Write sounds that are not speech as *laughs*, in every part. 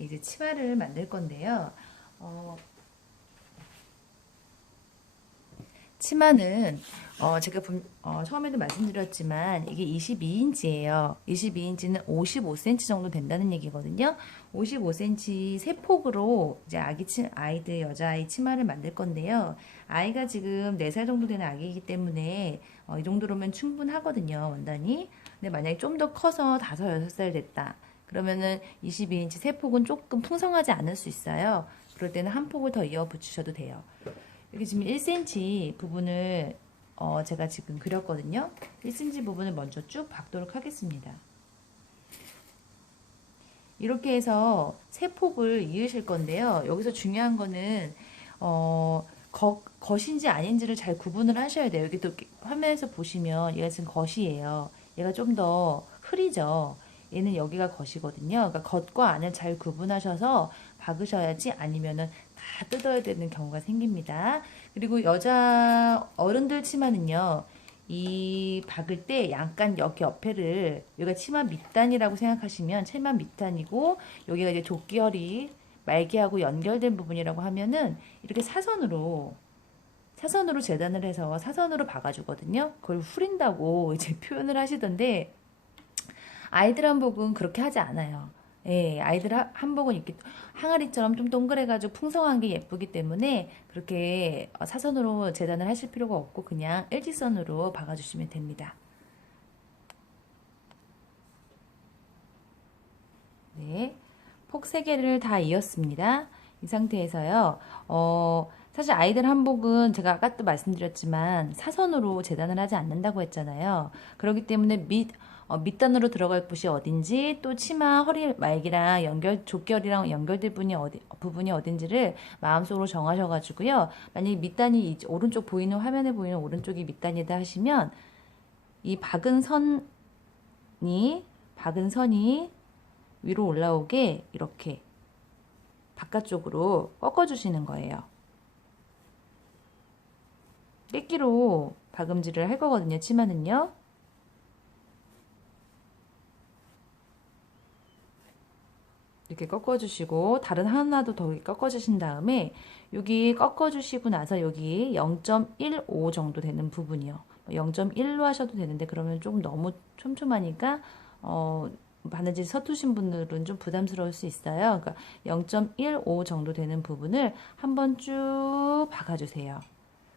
이제 치마를 만들 건데요. 어, 치마는 어, 제가 분- 어, 처음에도 말씀드렸지만 이게 22인치예요. 22인치는 55cm 정도 된다는 얘기거든요. 55cm 세 폭으로 이제 아기 치, 아이들 여자아이 치마를 만들 건데요. 아이가 지금 4살 정도 되는 아기이기 때문에 어, 이 정도로면 충분하거든요. 원단이. 근데 만약에 좀 더 커서 5, 6살 됐다. 그러면은 22인치 세 폭은 조금 풍성하지 않을 수 있어요. 그럴 때는 한 폭을 더 이어 붙이셔도 돼요. 여기 지금 1cm 부분을 어, 제가 지금 그렸거든요. 1cm 부분을 먼저 쭉 박도록 하겠습니다. 이렇게 해서 세 폭을 이으실 건데요. 여기서 중요한 거는 어, 거, 겉인지 아닌지를 잘 구분을 하셔야 돼요. 여기 또 이렇게 화면에서 보시면 얘가 지금 겉이에요. 얘가 좀 더 흐리죠. 얘는 여기가 겉이거든요. 그러니까 겉과 안을 잘 구분하셔서 박으셔야지 아니면은 다 뜯어야 되는 경우가 생깁니다. 그리고 여자 어른들 치마는요. 이 박을 때 약간 여기 옆에를 여기가 치마 밑단이라고 생각하시면 치마 밑단이고 여기가 이제 조끼허리 말기하고 연결된 부분이라고 하면은 이렇게 사선으로 사선으로 재단을 해서 사선으로 박아주거든요. 그걸 후린다고 *laughs* 이제 표현을 하시던데 아이들 한복은 그렇게 하지 않아요. 예, 아이들 하- 한복은 이렇게 항아리처럼 좀 동그래가지고 풍성한 게 예쁘기 때문에 그렇게 어, 사선으로 재단을 하실 필요가 없고 그냥 일직선으로 박아주시면 됩니다. 네, 폭 3개를 다 이었습니다. 이 상태에서요, 어, 사실 아이들 한복은 제가 아까도 말씀드렸지만 사선으로 재단을 하지 않는다고 했잖아요. 그렇기 때문에 밑, 어, 밑단으로 들어갈 곳이 어딘지 또 치마 허리 말기랑 연결 조결이랑 연결될 부분이 어디 부분이 어딘지를 마음속으로 정하셔가지고요. 만약에 밑단이 이- 오른쪽 보이는 화면에 보이는 오른쪽이 밑단이다 하시면 이 박은 선이 박은 선이 위로 올라오게 이렇게 바깥쪽으로 꺾어주시는 거예요. 떼끼로 박음질을 할 거거든요. 치마는요. 이렇게 꺾어주시고 다른 하나도 더 꺾어주신 다음에 여기 꺾어주시고 나서 여기 0.15 정도 되는 부분이요. 0.1로 하셔도 되는데 그러면 조금 너무 촘촘하니까 어, 바느질 서투신 분들은 좀 부담스러울 수 있어요. 그러니까 0.15 정도 되는 부분을 한번 쭉 박아주세요.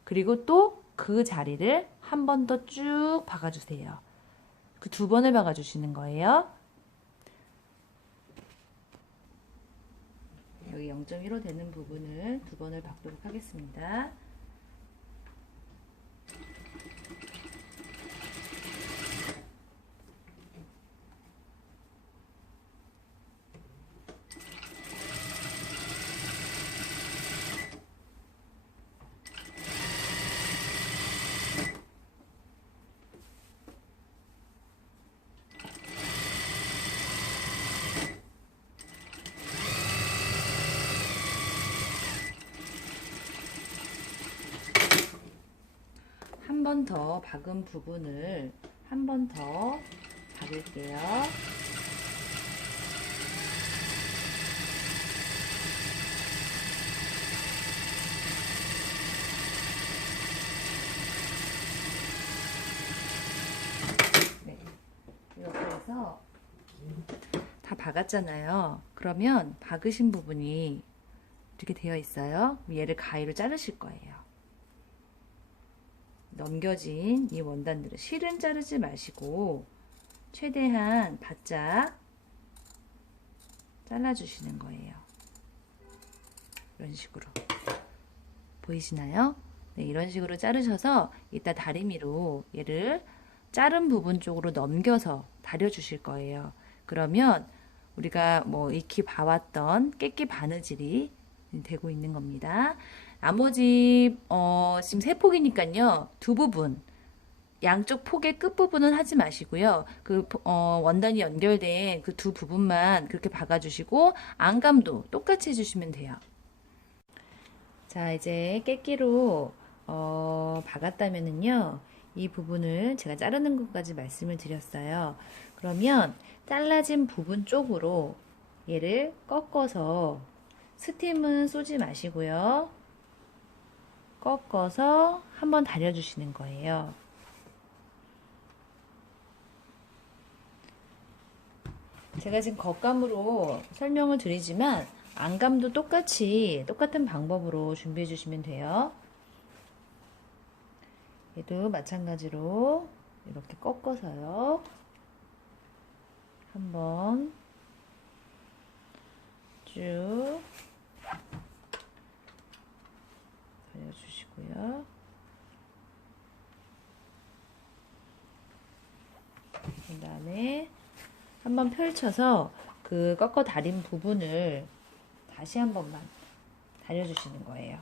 그리고 또 그 자리를 한 번 더 쭉 박아주세요. 그 두 번을 박아주시는 거예요. 여기 0.15 되는 부분을 두 번을 박도록 하겠습니다. 한 번 더 박은 부분을 한 번 더 박을게요. 네. 다 박았잖아요. 그러면 박으신 부분이 이렇게 되어 있어요. 얘를 가위로 자르실 거예요. 넘겨진 이 원단들을 실은 자르지 마시고 최대한 바짝 잘라주시는 거예요. 이런 식으로 보이시나요? 네, 이런 식으로 자르셔서 이따 다리미로 얘를 자른 부분 쪽으로 넘겨서 다려주실 거예요. 그러면 우리가 뭐 익히 봐왔던 깨끼 바느질이 되고 있는 겁니다. 나머지 어, 지금 세 폭이니까요. 두 부분 양쪽 폭의 끝 부분은 하지 마시고요. 그 어, 원단이 연결된 그 두 부분만 그렇게 박아주시고 안감도 똑같이 해주시면 돼요. 자 이제 깨끼로 어, 박았다면은요. 이 부분을 제가 자르는 것까지 말씀을 드렸어요. 그러면 잘라진 부분 쪽으로 얘를 꺾어서 스팀은 쏘지 마시고요. 꺾어서 한번 다려주시는 거예요. 제가 지금 겉감으로 설명을 드리지만 안감도 똑같이 똑같은 방법으로 준비해 주시면 돼요. 얘도 마찬가지로 이렇게 꺾어서요. 한번 쭉 그 다음에 한번 펼쳐서 그 꺾어 다린 부분을 다시 한 번만 다려주시는 거예요.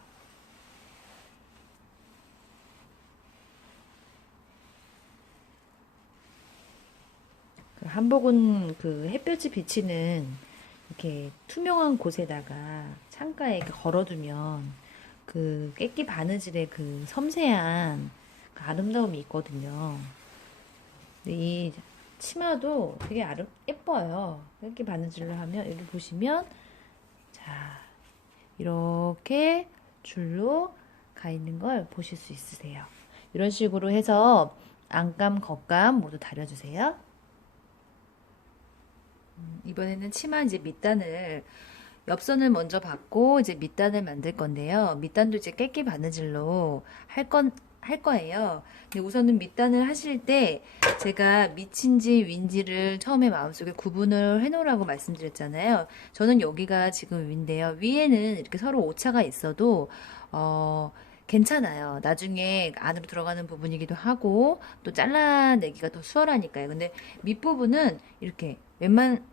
그 한복은 그 햇볕이 비치는 이렇게 투명한 곳에다가 창가에 걸어두면 그 깨끼 바느질의 그 섬세한 그 아름다움이 있거든요. 근데 이 치마도 되게 아름 예뻐요. 깨끼 바느질로 하면 여기 보시면 자 이렇게 줄로 가 있는 걸 보실 수 있으세요. 이런 식으로 해서 안감, 겉감 모두 다려주세요. 음, 이번에는 치마 이제 밑단을 옆선을 먼저 받고 이제 밑단을 만들 건데요. 밑단도 이제 깨끼 바느질로 할 건, 할 거예요. 근데 우선은 밑단을 하실 때 제가 밑인지 윈지를 처음에 마음속에 구분을 해놓으라고 말씀드렸잖아요. 저는 여기가 지금 위인데요. 위에는 이렇게 서로 오차가 있어도, 어, 괜찮아요. 나중에 안으로 들어가는 부분이기도 하고, 또 잘라내기가 더 수월하니까요. 근데 밑부분은 이렇게 웬만,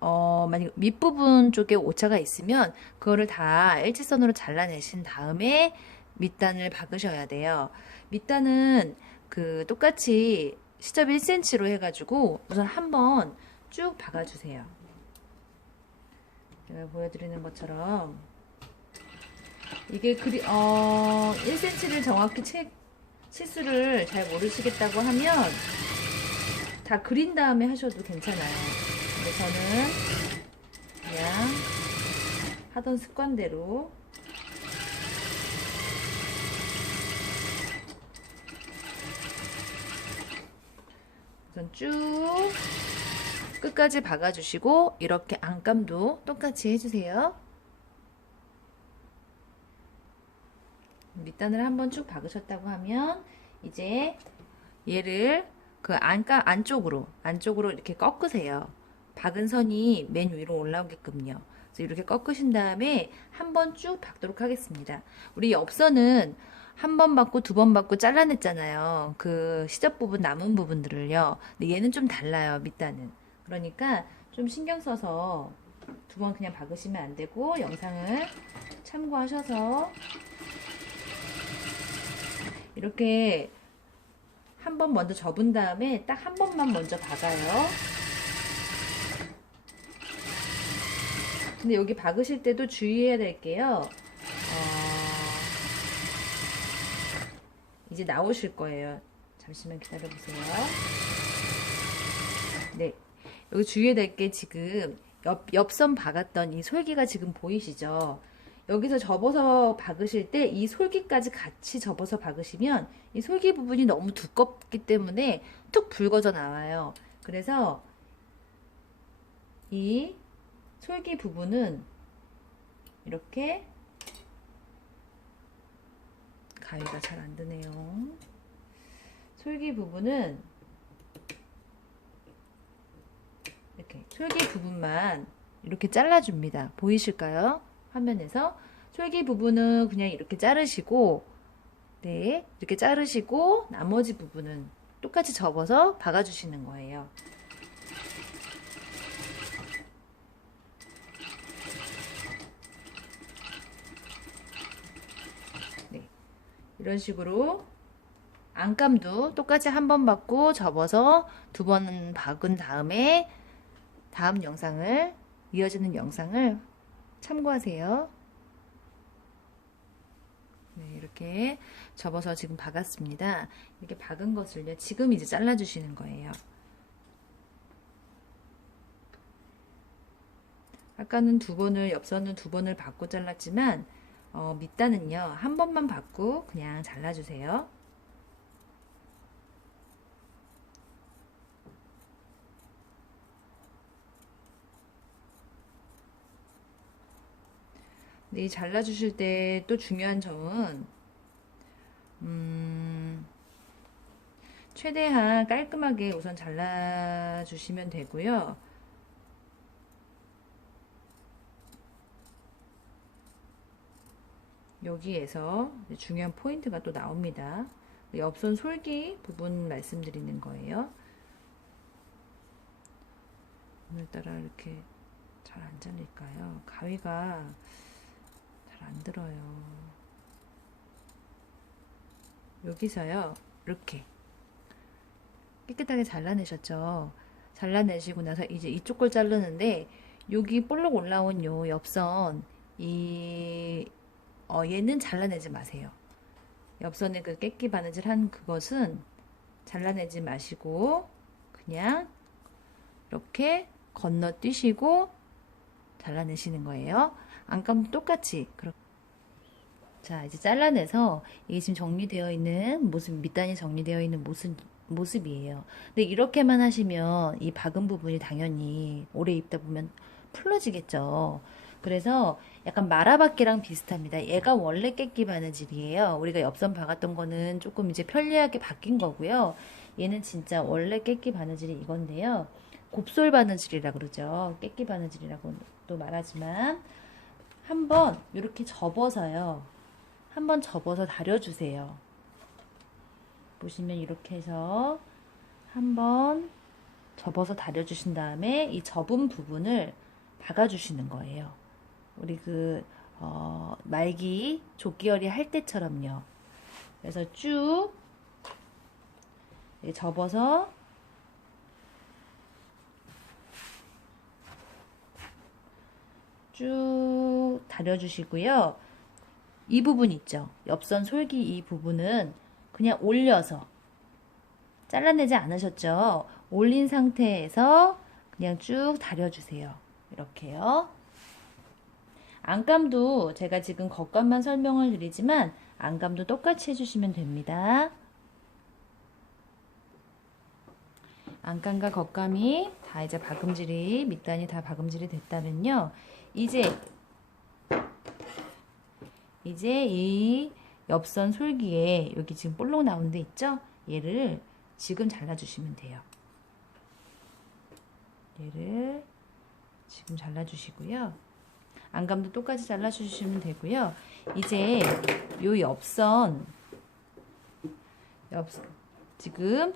어, 만약 밑부분 쪽에 오차가 있으면, 그거를 다 일직선으로 잘라내신 다음에 밑단을 박으셔야 돼요. 밑단은 그 똑같이 시접 1cm로 해가지고 우선 한번 쭉 박아주세요. 제가 보여드리는 것처럼 이게 그리 어 1cm를 정확히 치, 치수를 잘 모르시겠다고 하면 다 그린 다음에 하셔도 괜찮아요. 근데 저는 그냥 하던 습관대로 우선 쭉 끝까지 박아주시고 이렇게 안감도 똑같이 해주세요. 밑단을 한번 쭉 박으셨다고 하면 이제 얘를 그 안감 안쪽으로 안쪽으로 이렇게 꺾으세요. 박은 선이 맨 위로 올라오게끔요. 그래서 이렇게 꺾으신 다음에 한 번 쭉 박도록 하겠습니다. 우리 옆선은 한번 받고 두번 받고 잘라냈잖아요. 그 시접 부분 남은 부분들을요. 근데 얘는 좀 달라요. 밑단은. 그러니까 좀 신경 써서 두 번 그냥 박으시면 안 되고 영상을 참고하셔서 이렇게 한 번 먼저 접은 다음에 딱 한 번만 먼저 박아요. 근데 여기 박으실 때도 주의해야 될 게요. 어, 이제 나오실 거예요. 잠시만 기다려보세요. 네. 여기 주의해야 될 게 지금 옆, 옆선 박았던 이 솔기가 지금 보이시죠? 여기서 접어서 박으실 때 이 솔기까지 같이 접어서 박으시면 이 솔기 부분이 너무 두껍기 때문에 툭 붉어져 나와요. 그래서 이 솔기 부분은 이렇게 가위가 잘 안 드네요. 솔기 부분은 이렇게 솔기 부분만 이렇게 잘라줍니다. 보이실까요? 화면에서 솔기 부분은 그냥 이렇게 자르시고 네 이렇게 자르시고 나머지 부분은 똑같이 접어서 박아주시는 거예요. 이런 식으로 안감도 똑같이 한 번 받고 접어서 두 번 박은 다음에 다음 영상을 이어지는 영상을 참고하세요. 네, 이렇게 접어서 지금 박았습니다. 이렇게 박은 것을요, 지금 이제 잘라주시는 거예요. 아까는 두 번을 옆선은 두 번을 받고 잘랐지만 어, 밑단은요 한 번만 받고 그냥 잘라주세요. 이 잘라주실 때 또 중요한 점은 음, 최대한 깔끔하게 우선 잘라주시면 되고요. 여기에서 중요한 포인트가 또 나옵니다. 옆선 솔기 부분 말씀드리는 거예요. 오늘따라 이렇게 잘 안 잘릴까요? 가위가 잘 안 들어요. 여기서요, 이렇게 깨끗하게 잘라내셨죠? 잘라내시고 나서 이제 이쪽 걸 자르는데 여기 볼록 올라온 요 옆선 이 어, 얘는 잘라내지 마세요. 옆선에 그 깨끼 바느질 한 그것은 잘라내지 마시고 그냥 이렇게 건너뛰시고 잘라내시는 거예요. 안감도 똑같이 그렇게 자 이제 잘라내서 이게 지금 정리되어 있는 모습 밑단이 정리되어 있는 모습 모습이에요. 근데 이렇게만 하시면 이 박은 부분이 당연히 오래 입다 보면 풀러지겠죠. 그래서 약간 마라바퀴랑 비슷합니다. 얘가 원래 깨끼 바느질이에요. 우리가 옆선 박았던 거는 조금 이제 편리하게 바뀐 거고요. 얘는 진짜 원래 깨끼 바느질이 이건데요. 곱솔 바느질이라 그러죠. 깨끼 바느질이라고도 말하지만 한번 이렇게 접어서요. 한번 접어서 다려주세요. 보시면 이렇게 해서 한번 접어서 다려주신 다음에 이 접은 부분을 박아주시는 거예요. 우리 그 어, 말기 조끼열이 할 때처럼요. 그래서 쭉 접어서 쭉 다려주시고요. 이 부분 있죠. 옆선 솔기 이 부분은 그냥 올려서 잘라내지 않으셨죠. 올린 상태에서 그냥 쭉 다려주세요. 이렇게요. 안감도 제가 지금 겉감만 설명을 드리지만 안감도 똑같이 해주시면 됩니다. 안감과 겉감이 다 이제 박음질이 밑단이 다 박음질이 됐다면요. 이제 이제 이 옆선 솔기에 여기 지금 볼록 나온 데 있죠? 얘를 지금 잘라주시면 돼요. 얘를 지금 잘라주시고요. 안감도 똑같이 잘라주시면 되고요. 이제 요 옆선 옆 지금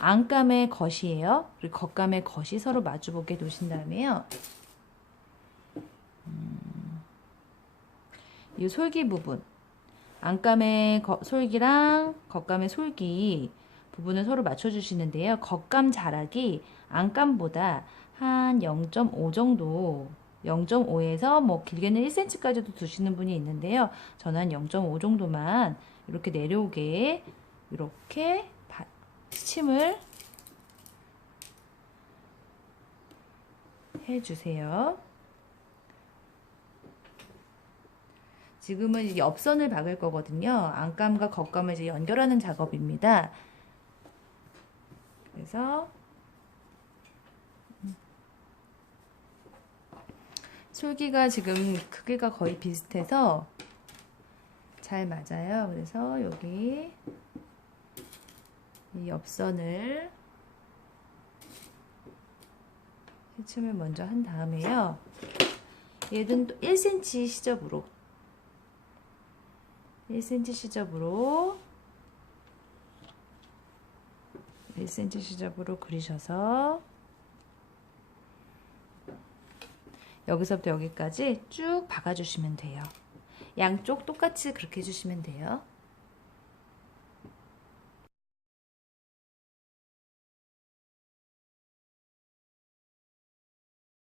안감의 겉이에요. 그리고 겉감의 겉이 서로 마주보게 놓으신 다음에요. 음, 이 솔기 부분 안감의 거, 솔기랑 겉감의 솔기 부분을 서로 맞춰주시는데요. 겉감 자락이 안감보다 한 0.5 정도 0.5에서 뭐 길게는 1cm까지도 두시는 분이 있는데요. 저는 한0.5 정도만 이렇게 내려오게 이렇게 스침을 해주세요. 지금은 옆선을 박을 거거든요. 안감과 겉감을 이제 연결하는 작업입니다. 그래서 솔기가 지금 크기가 거의 비슷해서 잘 맞아요. 그래서 여기 이 옆선을 해침을 먼저 한 다음에요. 얘는 또 1cm 시접으로 1cm 시접으로 1cm 시접으로 그리셔서 여기서부터 여기까지 쭉 박아주시면 돼요. 양쪽 똑같이 그렇게 해주시면 돼요.